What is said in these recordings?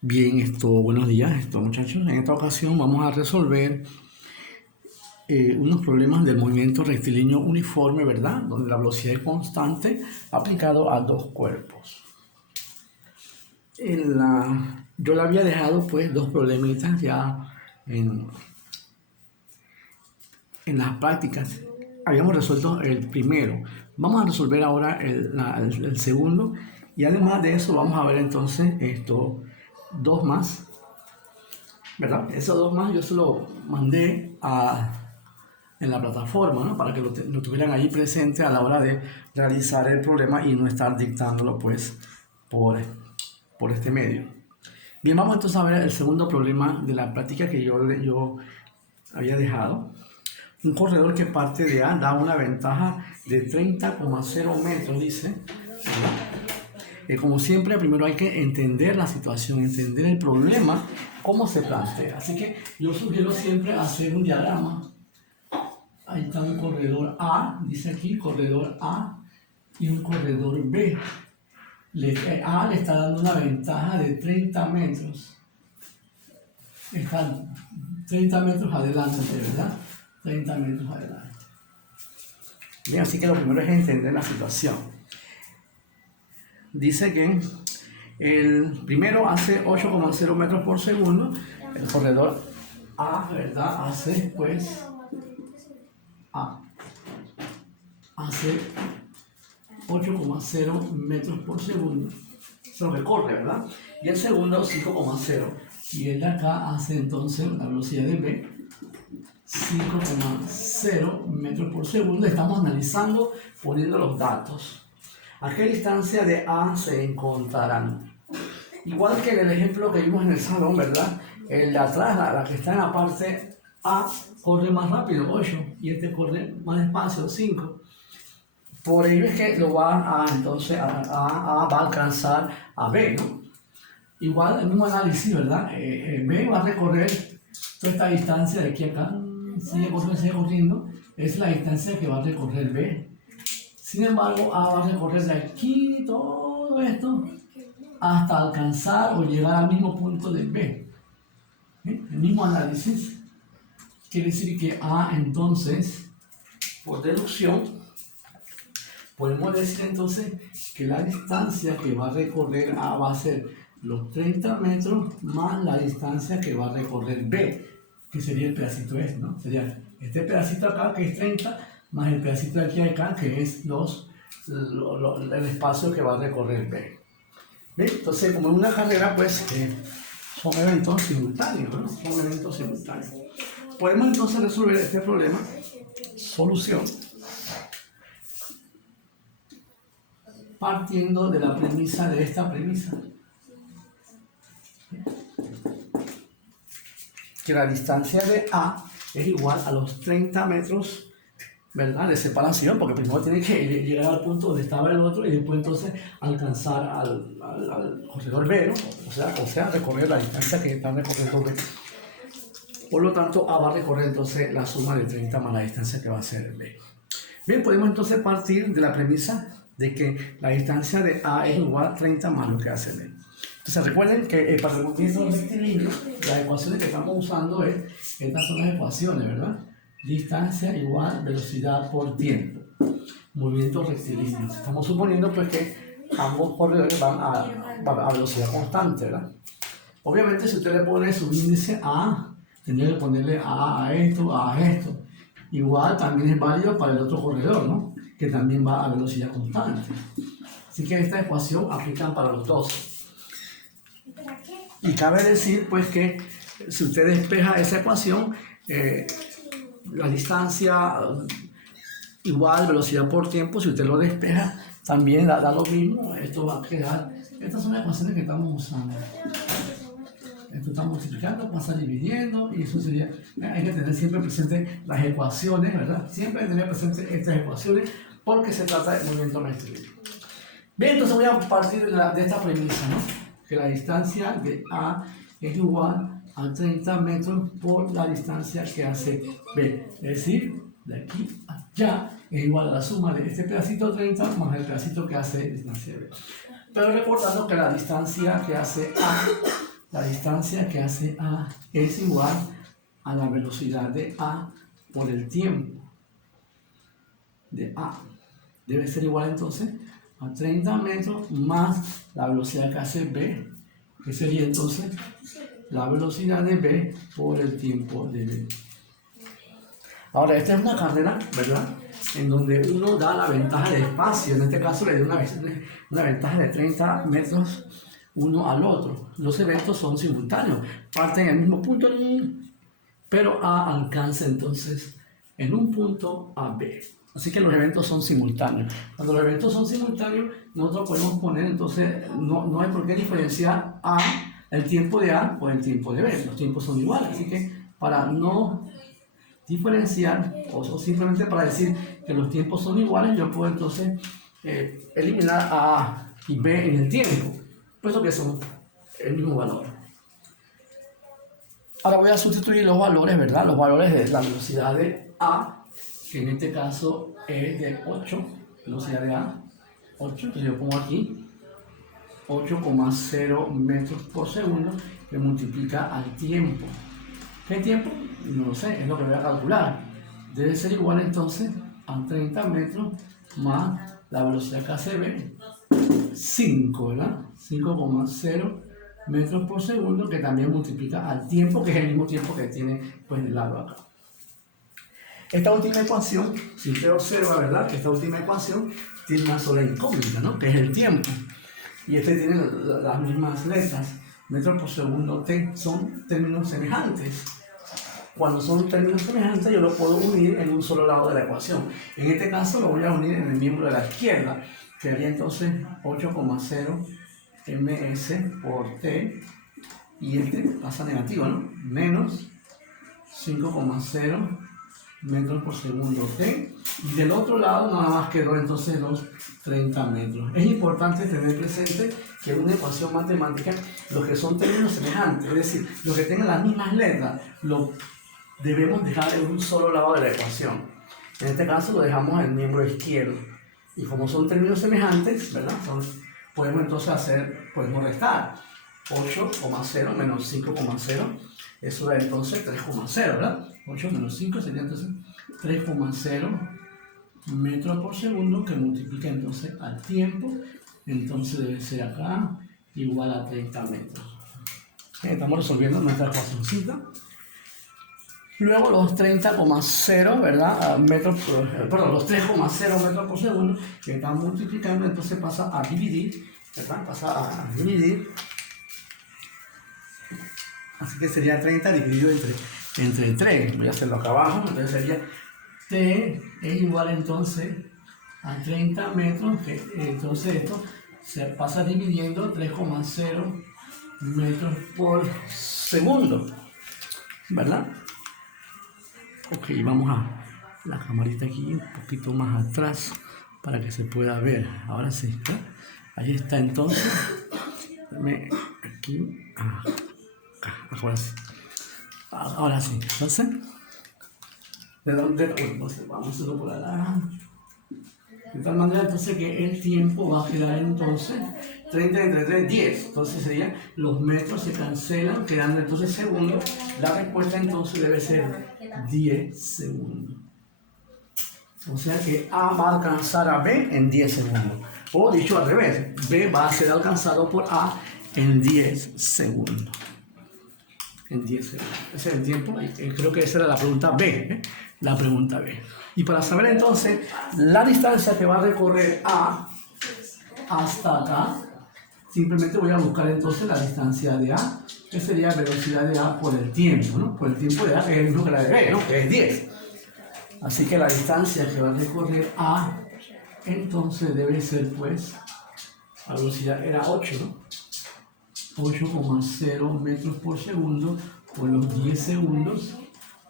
Bien, buenos días, muchachos. En esta ocasión vamos a resolver unos problemas del movimiento rectilíneo uniforme, ¿verdad? Donde la velocidad es constante aplicado a dos cuerpos. Yo le había dejado pues dos problemitas ya en las prácticas. Habíamos resuelto el primero. Vamos a resolver ahora el segundo. Y además de eso vamos a ver entonces estos dos más, ¿verdad? Esos dos más yo se los mandé en la plataforma, ¿no? Para que lo tuvieran ahí presente a la hora de realizar el problema y no estar dictándolo pues por este medio. Bien, vamos entonces a ver el segundo problema de la práctica que yo había dejado. Un corredor que parte de A da una ventaja de 30,0 metros, dice. Como siempre, primero hay que entender la situación, entender el problema, cómo se plantea. Así que yo sugiero siempre hacer un diagrama. Ahí está un corredor A, dice aquí, corredor A y un corredor B. A le está dando una ventaja de 30 metros. Está 30 metros adelante, ¿verdad? 30 metros adelante. Bien, así que lo primero es entender la situación. Dice que el primero hace 8,0 metros por segundo. El corredor A, ¿verdad? Hace 8,0 metros por segundo. Eso es lo que corre, ¿verdad? Y el segundo 5,0. Y el de acá hace entonces la velocidad de B 5,0 metros por segundo. Estamos analizando, poniendo los datos. ¿A qué distancia de A se encontrarán? Igual que en el ejemplo que vimos en el salón, ¿verdad? El de atrás, la que está en la parte A, corre más rápido, 8, y este corre más despacio, 5. Por ello es que lo va a, entonces, va a alcanzar a B, ¿no? Igual, el mismo análisis, ¿verdad? B va a recorrer toda esta distancia de aquí a acá, sigue corriendo, es la distancia que va a recorrer B. Sin embargo, A va a recorrer de aquí todo esto hasta alcanzar o llegar al mismo punto de B. El mismo análisis quiere decir que A entonces, por deducción, podemos decir entonces que la distancia que va a recorrer A va a ser los 30 metros más la distancia que va a recorrer B, que sería el pedacito este, ¿no? Sería este pedacito acá que es 30 más el pedacito de aquí acá que es el espacio que va a recorrer B. ¿Bien? Entonces, como en una carrera, pues son eventos simultáneos, ¿no? Son eventos simultáneos. Podemos entonces resolver este problema. Solución. Partiendo de la premisa de esta premisa. Que la distancia de A es igual a los 30 metros, ¿verdad? De separación, porque primero tiene que llegar al punto donde estaba el otro y después entonces alcanzar al corredor B, ¿no? O sea, recorrer la distancia que está recorriendo B. Por lo tanto, A va a recorrer entonces la suma de 30 más la distancia que va a ser B. Bien, podemos entonces partir de la premisa de que la distancia de A es igual a 30 más lo que hace B. Entonces recuerden que para el movimiento rectilíneo, las ecuaciones que estamos usando estas son las ecuaciones, ¿verdad? Distancia igual velocidad por tiempo. Movimiento rectilíneo. Estamos suponiendo pues que ambos corredores van a velocidad constante, ¿verdad? Obviamente si usted le pone su índice A, tendría que ponerle a esto, a esto. Igual también es válido para el otro corredor, ¿no? Que también va a velocidad constante. Así que esta ecuación aplica para los dos. Y cabe decir pues que si usted despeja esa ecuación, la distancia igual velocidad por tiempo, si usted lo despeja, también da lo mismo. Esto va a quedar. Estas son las ecuaciones que estamos usando. Esto está multiplicando, pasa dividiendo, y eso sería. Hay que tener siempre presente las ecuaciones, ¿verdad? Siempre hay que tener presente estas ecuaciones porque se trata de movimiento rectilíneo. Bien, entonces voy a partir de esta premisa, ¿no? Que la distancia de A es igual a 30 metros por la distancia que hace B. Es decir, de aquí a allá es igual a la suma de este pedacito 30 más el pedacito que hace distancia B. Pero recordando que la distancia que hace A la distancia que hace A es igual a la velocidad de A por el tiempo de A. Debe ser igual entonces a 30 metros más la velocidad que hace B, que sería entonces la velocidad de B por el tiempo de B. Ahora, esta es una carrera, ¿verdad?, en donde uno da la ventaja de espacio. En este caso le dio una ventaja de 30 metros uno al otro. Los eventos son simultáneos, parten en el mismo punto, pero A alcanza entonces en un punto a B. Así que los eventos son simultáneos. Cuando los eventos son simultáneos, nosotros podemos poner entonces, no hay por qué diferenciar el tiempo de A o el tiempo de B. Los tiempos son iguales. Así que para no diferenciar o simplemente para decir que los tiempos son iguales, yo puedo entonces eliminar A y B en el tiempo, puesto que son el mismo valor. Ahora voy a sustituir los valores, ¿verdad? Los valores de la velocidad de A, que en este caso es de 8, velocidad de A, 8, entonces yo pongo aquí 8,0 metros por segundo, que multiplica al tiempo. ¿Qué tiempo? No lo sé, es lo que voy a calcular. Debe ser igual entonces a 30 metros más la velocidad que hace B, 5, ¿verdad? 5,0 metros por segundo, que también multiplica al tiempo, que es el mismo tiempo que tiene pues el lado acá. Esta última ecuación, si usted observa, ¿verdad?, que esta última ecuación tiene una sola incógnita, ¿no?, que es el tiempo. Y este tiene las mismas letras. Metros por segundo T son términos semejantes. Cuando son términos semejantes, yo lo puedo unir en un solo lado de la ecuación. En este caso lo voy a unir en el miembro de la izquierda, que haría entonces 8,0 ms por T, y este pasa negativo, ¿no?, menos 5,0 metros por segundo T, y del otro lado nada más quedó entonces los 30 metros. Es importante tener presente que en una ecuación matemática, los que son términos semejantes, es decir, los que tengan las mismas letras, lo debemos dejar en un solo lado de la ecuación. En este caso lo dejamos en el miembro izquierdo. Y como son términos semejantes, ¿verdad?, podemos entonces podemos restar 8,0 menos 5,0. Eso da entonces 3,0, ¿verdad? 8 menos 5 sería entonces 3,0 metros por segundo, que multiplica entonces al tiempo. Entonces debe ser acá igual a 30 metros. Estamos resolviendo nuestra ecuacióncita. Luego los 30,0, ¿verdad?, los 3,0 metros por segundo que están multiplicando, entonces pasa a dividir, ¿verdad? Pasa a dividir. Así que sería 30 dividido entre 3. Voy a hacerlo acá abajo. Entonces sería T es igual entonces a 30 metros. Que entonces esto se pasa dividiendo 3,0 metros por segundo, ¿verdad? Ok, vamos a la camarita aquí un poquito más atrás para que se pueda ver. Ahora sí, ¿verdad? Ahí está entonces. Dame aquí. Ahora sí. Ahora sí. Entonces, vamos a hacerlo por allá. De tal manera entonces que el tiempo va a quedar entonces 30 entre 3, 10. Entonces sería, los metros se cancelan, quedando entonces segundos. La respuesta entonces debe ser 10 segundos. O sea que A va a alcanzar a B en 10 segundos. O dicho al revés, B va a ser alcanzado por A en 10 segundos. En 10 segundos. Ese es el tiempo. Creo que esa era la pregunta B. La pregunta B. Y para saber entonces la distancia que va a recorrer A hasta acá, simplemente voy a buscar entonces la distancia de A, que sería velocidad de A por el tiempo, ¿no? Por el tiempo de A, que es el mismo que la de B, ¿no?, que es 10. Así que la distancia que va a recorrer A, entonces debe ser, pues, la velocidad era 8, ¿no? 8,0 metros por segundo por los 10 segundos.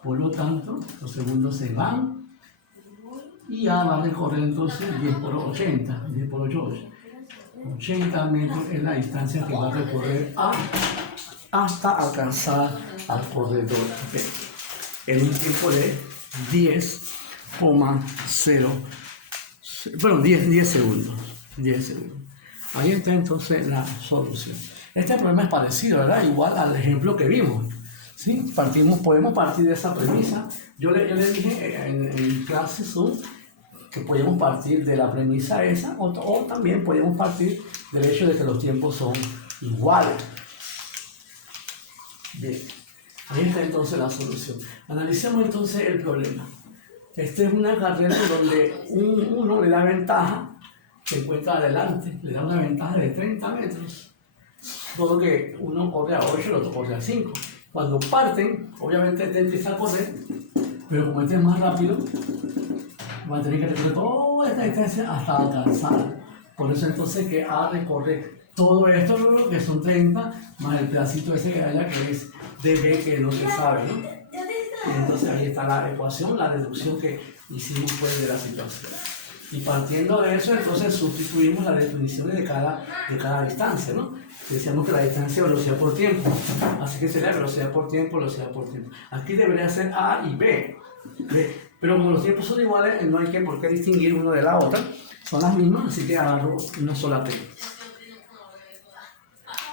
Por lo tanto, los segundos se van y A va a recorrer entonces 10 por 80, 10 por 8, 80 metros es la distancia que va a recorrer A hasta alcanzar al corredor B en un tiempo de 10,0, bueno, 10 segundos. 10 segundos. Ahí está entonces la solución. Este problema es parecido, ¿verdad? Igual al ejemplo que vimos. ¿Sí? Podemos partir de esa premisa. Yo le dije en clase Zoom que podemos partir de la premisa esa o también podemos partir del hecho de que los tiempos son iguales. Bien, ahí está entonces la solución. Analicemos entonces el problema. Esta es una carrera donde uno le da ventaja, se encuentra adelante, le da una ventaja de 30 metros. Todo que uno corre a 8 y el otro corre a 5. Cuando parten, obviamente este empieza a correr, pero como este es más rápido, va a tener que recorrer toda esta distancia hasta alcanzar. Por eso entonces que A recorre todo esto, que son 30, más el pedacito ese que haya, que es de B, que no se sabe, ¿no? Y entonces ahí está la ecuación, la deducción que hicimos pues de la situación. Y partiendo de eso, entonces sustituimos las definiciones de cada distancia, ¿no? Decíamos que la distancia es velocidad por tiempo, así que sería velocidad por tiempo, velocidad por tiempo. Aquí debería ser A y B, pero como los tiempos son iguales, no hay por qué distinguir uno de la otra, son las mismas, así que agarro una sola T.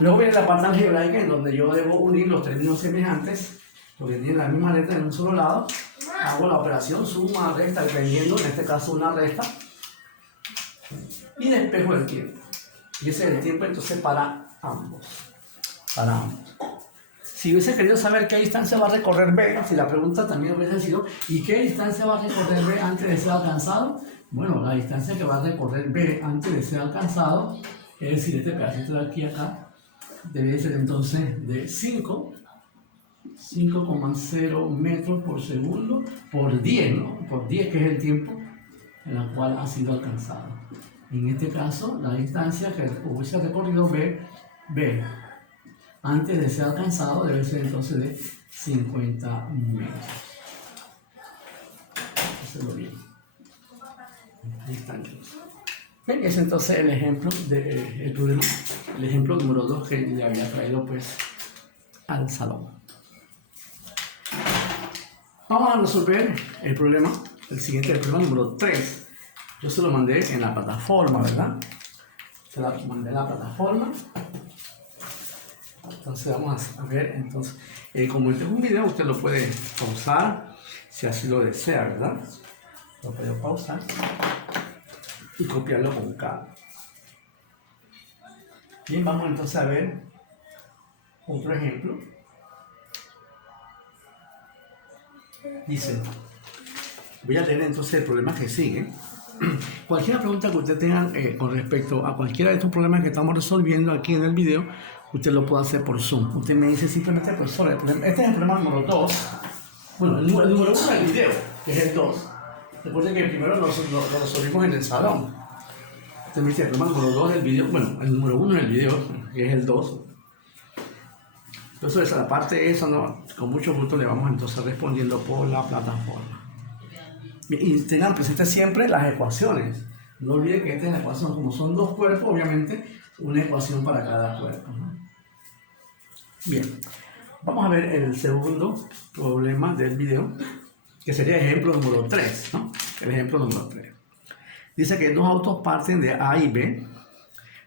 Luego viene la parte algebraica, en donde yo debo unir los términos semejantes, porque tienen la misma letra en un solo lado. Hago la operación suma, resta, dependiendo, en este caso una resta, y despejo el tiempo. Y ese es el tiempo entonces para ambos. Si hubiese querido saber qué distancia va a recorrer B, si la pregunta también hubiese sido ¿y qué distancia va a recorrer B antes de ser alcanzado? Bueno, la distancia que va a recorrer B antes de ser alcanzado, es decir, este pedacito de aquí a acá, debe ser entonces de 5,0 metros por segundo por 10, ¿no? Por 10, que es el tiempo en el cual ha sido alcanzado. En este caso, la distancia que hubiese recorrido B antes de ser alcanzado debe ser entonces de 50 metros. Hacerlo bien. Ahí está entonces. Bien, ese es entonces el ejemplo del problema, el ejemplo número 2 que le había traído pues al salón. Vamos a resolver el problema, el problema número 3. Yo se lo mandé en la plataforma, ¿verdad? Se la mandé en la plataforma. Entonces vamos a ver, entonces, como este es un video, usted lo puede pausar, si así lo desea, ¿verdad? Lo puede pausar y copiarlo con calma. Bien, vamos entonces a ver otro ejemplo. Dice, voy a leer entonces el problema que sigue. Cualquier pregunta que usted tenga con respecto a cualquiera de estos problemas que estamos resolviendo aquí en el video, usted lo puede hacer por Zoom. Usted me dice simplemente, profesor, este es el problema número 2. Bueno, el número 1 es el video, que es el 2. Recuerden que el primero lo resolvimos en el salón. Usted me dice el problema número 2 del video, bueno, el número 1 en el video, que es el 2. Entonces, la parte esa, ¿no? Con mucho gusto le vamos entonces respondiendo por la plataforma. Y tengan presente siempre las ecuaciones. No olviden que esta es la ecuación. Como son dos cuerpos, obviamente, una ecuación para cada cuerpo, ¿no? Bien, vamos a ver el segundo problema del video, que sería el ejemplo número 3, ¿no? El ejemplo número 3. Dice que dos autos parten de A y B,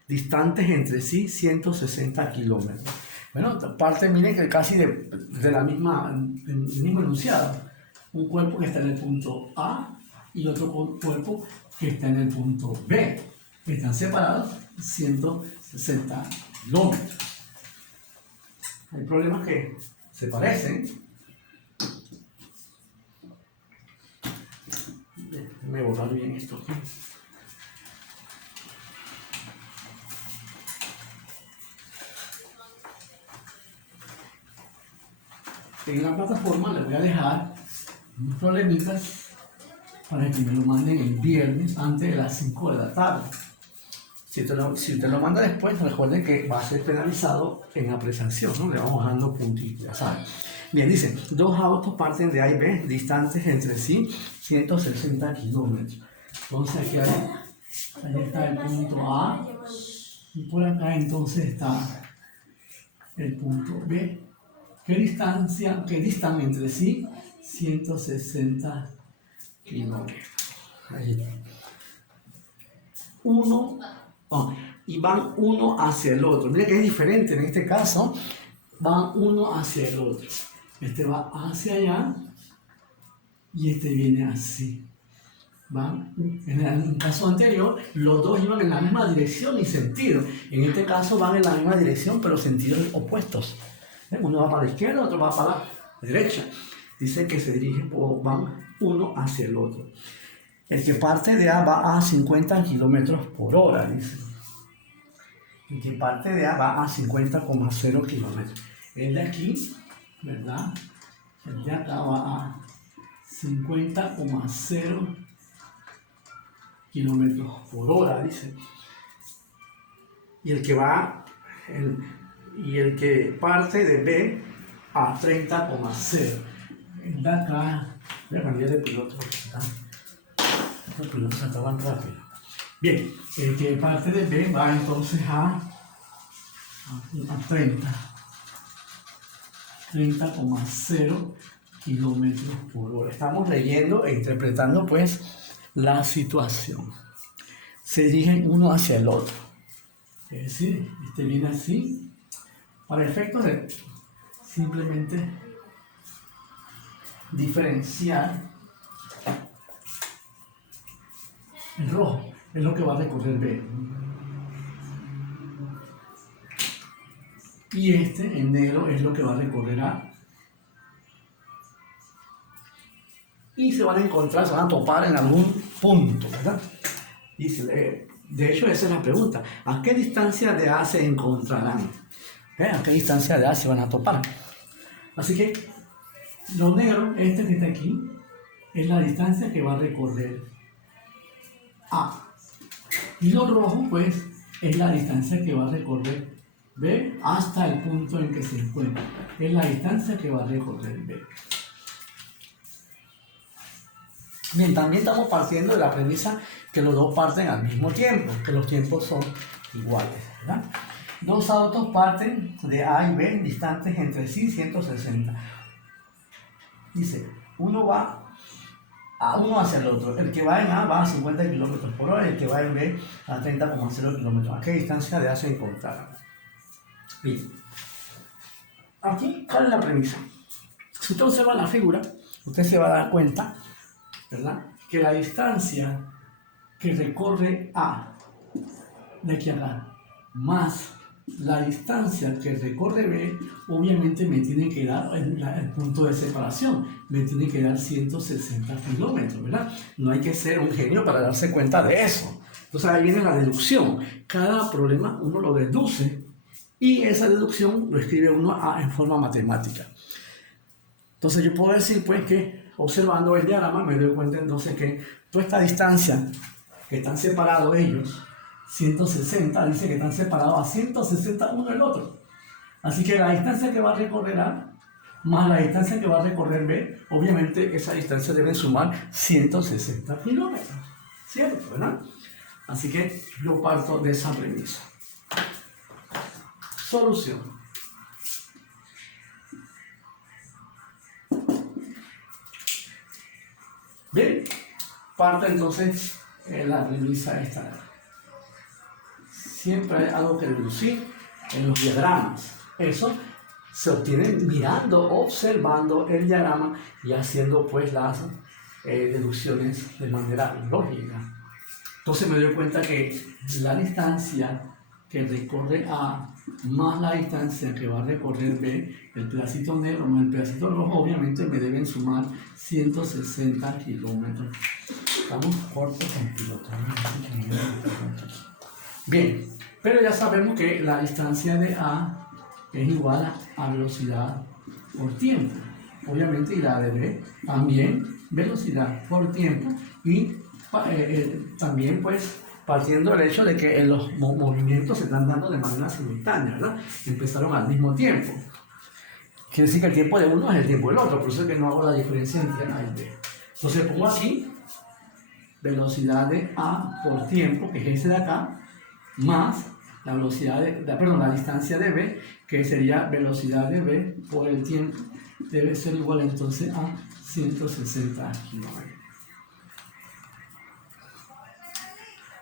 distantes entre sí 160 kilómetros. Bueno, parten, miren, que casi de la misma, del mismo enunciado. Un cuerpo que está en el punto A y otro cuerpo que está en el punto B. Están separados 160 kilómetros. Hay problemas que se parecen. Déjame borrar bien esto aquí. En la plataforma les voy a dejar unos problemitas para que me lo manden el viernes antes de las 5 de la tarde. Si usted lo manda después, recuerden que va a ser penalizado en apreciación, ¿no? Le vamos dando puntitos, ya saben. Bien, dice, dos autos parten de A y B, distantes entre sí 160 kilómetros. Entonces aquí ahí está el punto A y por acá entonces está el punto B. ¿Qué distan entre sí? 160 kilómetros. Ahí. y van uno hacia el otro. Mira que es diferente en este caso, van uno hacia el otro. Este va hacia allá y este viene así. En el caso anterior, los dos iban en la misma dirección y sentido. En este caso van en la misma dirección, pero sentidos opuestos. Uno va para la izquierda, otro va para la derecha. Dice que se dirigen o van uno hacia el otro. El que parte de A va a 50 kilómetros por hora, dice. El que parte de A va a 50,0 kilómetros. El de aquí, ¿verdad? El de acá va a 50,0 kilómetros por hora, dice. Y el que parte de B a 30,0. El de acá, voy a cambiar de piloto porque los pilotos estaban rápido. Bien, el que parte de B va entonces a 30,0 kilómetros por hora. Estamos leyendo e interpretando pues la situación. Se dirigen uno hacia el otro. Es decir, este viene así. Para efectos de simplemente diferenciar, el rojo es lo que va a recorrer B. Y este, en negro, es lo que va a recorrer A. Y se van a encontrar, se van a topar en algún punto, ¿verdad? Dice, de hecho, esa es la pregunta. ¿A qué distancia de A se encontrarán? ¿A qué distancia de A se van a topar? Así que, lo negro, este que está aquí, es la distancia que va a recorrer A. Y lo rojo, pues, es la distancia que va a recorrer B hasta el punto en que se encuentra. Es la distancia que va a recorrer B. Bien, también estamos partiendo de la premisa que los dos parten al mismo tiempo, que los tiempos son iguales, ¿verdad? Dos autos parten de A y B distantes entre sí 160. Dice, uno va uno hacia el otro. El que va en A va a 50 kilómetros por hora y el que va en B a 30,0 kilómetros. ¿A qué distancia de A se encontrarán? Bien. Aquí, ¿cuál es la premisa? Si usted observa la figura, usted se va a dar cuenta, ¿verdad?, que la distancia que recorre A de aquí a acá más la distancia que recorre B, obviamente me tiene que dar el punto de separación, me tiene que dar 160 kilómetros, ¿verdad? No hay que ser un genio para darse cuenta de eso. Entonces ahí viene la deducción. Cada problema uno lo deduce y esa deducción lo escribe uno en forma matemática. Entonces yo puedo decir pues que observando el diagrama me doy cuenta entonces que toda esta distancia que están separados ellos, 160, dice que están separados a 160 uno del otro. Así que la distancia que va a recorrer A más la distancia que va a recorrer B, obviamente esa distancia debe sumar 160 kilómetros. ¿Cierto? ¿Verdad? Así que yo parto de esa premisa. Solución. Bien, parte entonces la premisa esta. Siempre hay algo que deducir en los diagramas. Eso se obtiene mirando, observando el diagrama y haciendo pues las deducciones de manera lógica. Entonces me doy cuenta que la distancia que recorre A más la distancia que va a recorrer B, el pedacito negro más el pedacito rojo, obviamente me deben sumar 160 kilómetros. Estamos cortos en piloto. Bien, pero ya sabemos que la distancia de A es igual a velocidad por tiempo. Obviamente, y la de B también velocidad por tiempo. Y también, pues, partiendo del hecho de que los movimientos se están dando de manera simultánea, ¿verdad? Empezaron al mismo tiempo. Quiere decir que el tiempo de uno es el tiempo del otro, por eso es que no hago la diferencia entre A y B. Entonces pongo aquí velocidad de A por tiempo, que es ese de acá, más la velocidad la distancia de B, que sería velocidad de B por el tiempo, debe ser igual entonces a 160 kilómetros.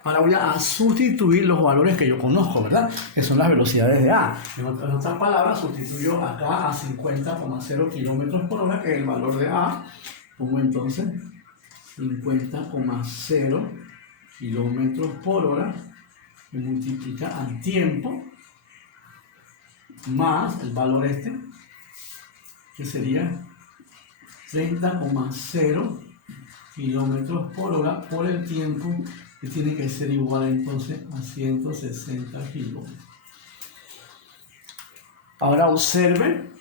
Ahora voy a sustituir los valores que yo conozco, ¿verdad? Que son las velocidades de A. En otras palabras, sustituyo acá a 50,0 kilómetros por hora, que es el valor de A. Pongo entonces 50,0 kilómetros por hora, que multiplica al tiempo, más el valor este, que sería 30,0 kilómetros por hora por el tiempo, que tiene que ser igual entonces a 160 kilómetros. Ahora observen,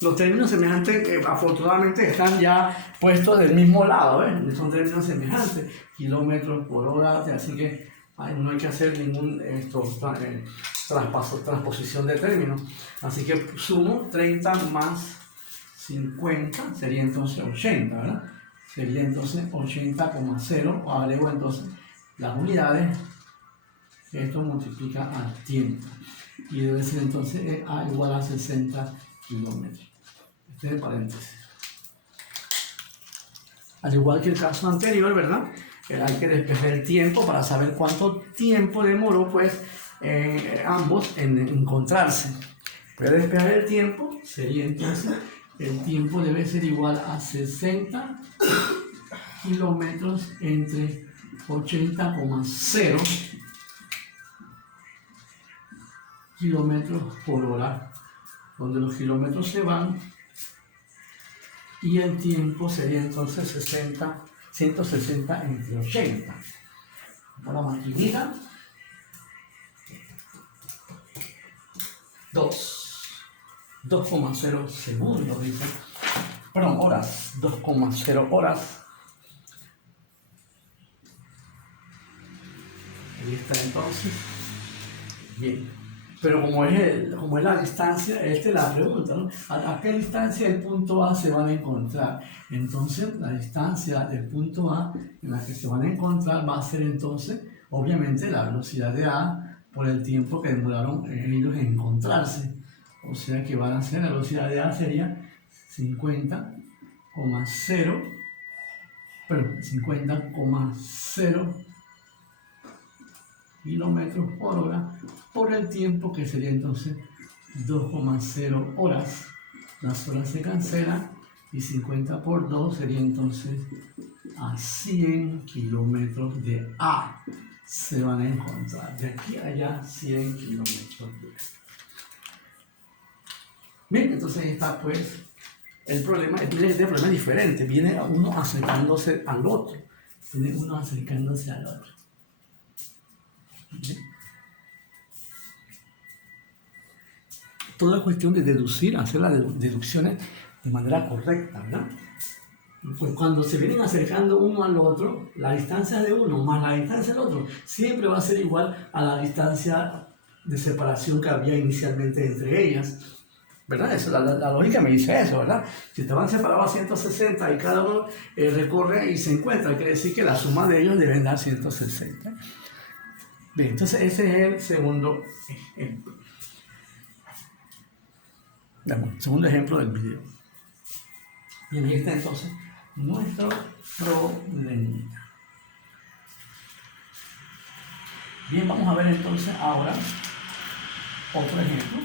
los términos semejantes afortunadamente están ya puestos del mismo lado, ¿ves? Son términos semejantes, kilómetros por hora, así que no hay que hacer ningún transposición de términos. Así que sumo 30 más 50, sería entonces 80, ¿verdad? Sería entonces 80,0, agrego entonces las unidades, esto multiplica al tiempo, y debe ser entonces A igual a 60 kilómetros. Este es el paréntesis. Al igual que el caso anterior, ¿verdad? Hay que despejar el tiempo para saber cuánto tiempo demoró, pues, ambos en encontrarse. Voy a despejar el tiempo, sería entonces, el tiempo debe ser igual a 60 kilómetros entre 80,0 kilómetros por hora, donde los kilómetros se van, y el tiempo sería entonces 160 entre 80. Por la maquinita, 2,0 segundos, dice. Perdón, horas, 2,0 horas. Ahí está entonces. Bien. Pero como es la distancia, esta es la pregunta, ¿no? ¿A qué distancia del punto A se van a encontrar? Entonces, la distancia del punto A en la que se van a encontrar va a ser entonces, obviamente, la velocidad de A por el tiempo que demoraron ellos en encontrarse. O sea que van a ser, la velocidad de A sería 50,0 kilómetros por hora por el tiempo, que sería entonces 2,0 horas. Las horas se cancelan y 50 por 2 sería entonces a 100 kilómetros de A se van a encontrar. De aquí a allá 100 kilómetros de A. Bien, entonces ahí está pues el problema. El problema es diferente, viene uno acercándose al otro. Viene uno acercándose al otro. ¿Sí? Toda cuestión de deducir, hacer las deducciones de manera correcta, ¿verdad? Pues cuando se vienen acercando uno al otro, la distancia de uno más la distancia del otro siempre va a ser igual a la distancia de separación que había inicialmente entre ellas, ¿verdad? Eso, la lógica me dice eso, ¿verdad? Si estaban separados a 160 y cada uno recorre y se encuentra, quiere decir que la suma de ellos deben dar 160. Bien, entonces ese es el segundo ejemplo. Segundo ejemplo del video. Bien, ahí está entonces nuestro problema. Bien, vamos a ver entonces ahora otro ejemplo.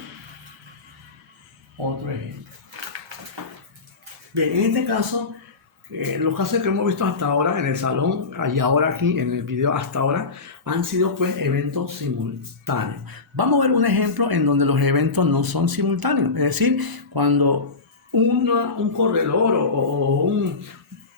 Bien, en este caso, los casos que hemos visto hasta ahora en el salón y ahora aquí en el video hasta ahora han sido pues eventos simultáneos. Vamos a ver un ejemplo en donde los eventos no son simultáneos, es decir, cuando un corredor o un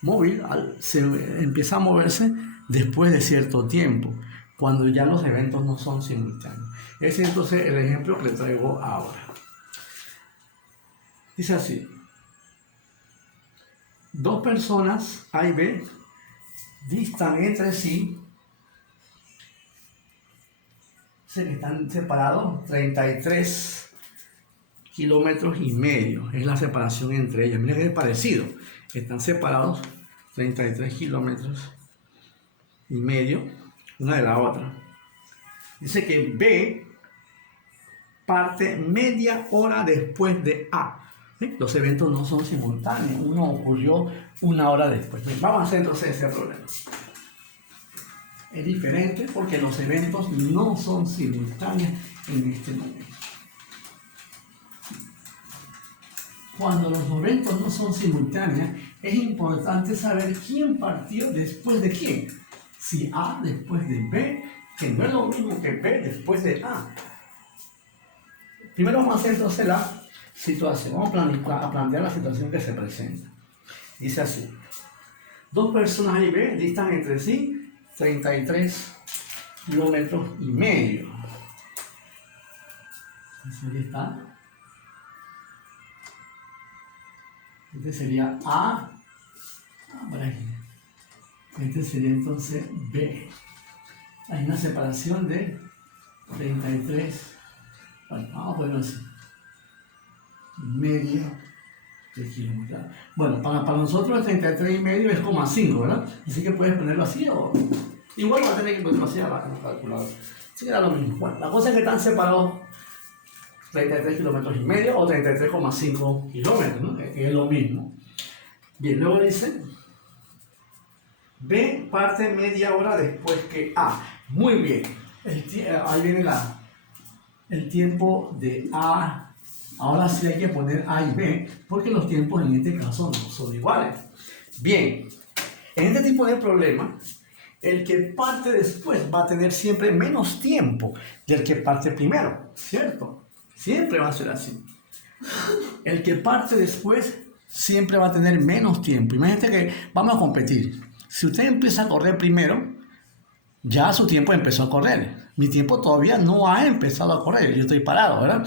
móvil se empieza a moverse después de cierto tiempo, cuando ya los eventos no son simultáneos. Ese es entonces el ejemplo que les traigo ahora. Dice así: dos personas A y B distan entre sí, que están separados 33 kilómetros y medio, es la separación entre ellas. Miren que es parecido, están separados 33 kilómetros y medio una de la otra. Dice que B parte media hora después de A. ¿Sí? Los eventos no son simultáneos, uno ocurrió una hora después. Vamos a hacer entonces ese problema. Es diferente porque los eventos no son simultáneos en este momento. Cuando los eventos no son simultáneos, es importante saber quién partió después de quién. Si A después de B, que no es lo mismo que B después de A. Primero vamos a hacer entonces la situación. Vamos a plantear la situación que se presenta. Dice así. Dos personas A y B distan entre sí 33 kilómetros y medio. Entonces aquí está. Este sería A. Por aquí. Este sería entonces B. Hay una separación de 33. Bueno, vamos a ponerlo así. Medio de kilómetros. Bueno, para nosotros el 33 y medio es 0,5, ¿verdad? Así que puedes ponerlo así o... Igual va a tener que ponerlo así a la calculadora. Así que da lo mismo. Bueno, la cosa es que están separados 33 kilómetros y medio o 33,5 kilómetros, ¿no? Que es lo mismo. Bien, luego dice, B parte media hora después que A. Muy bien. Ahí viene el tiempo de A. Ahora sí hay que poner A y B, porque los tiempos en este caso no son iguales. Bien, en este tipo de problemas, el que parte después va a tener siempre menos tiempo del que parte primero, ¿cierto? Siempre va a ser así. El que parte después siempre va a tener menos tiempo. Imagínate que vamos a competir. Si usted empieza a correr primero, ya su tiempo empezó a correr. Mi tiempo todavía no ha empezado a correr. Yo estoy parado, ¿verdad?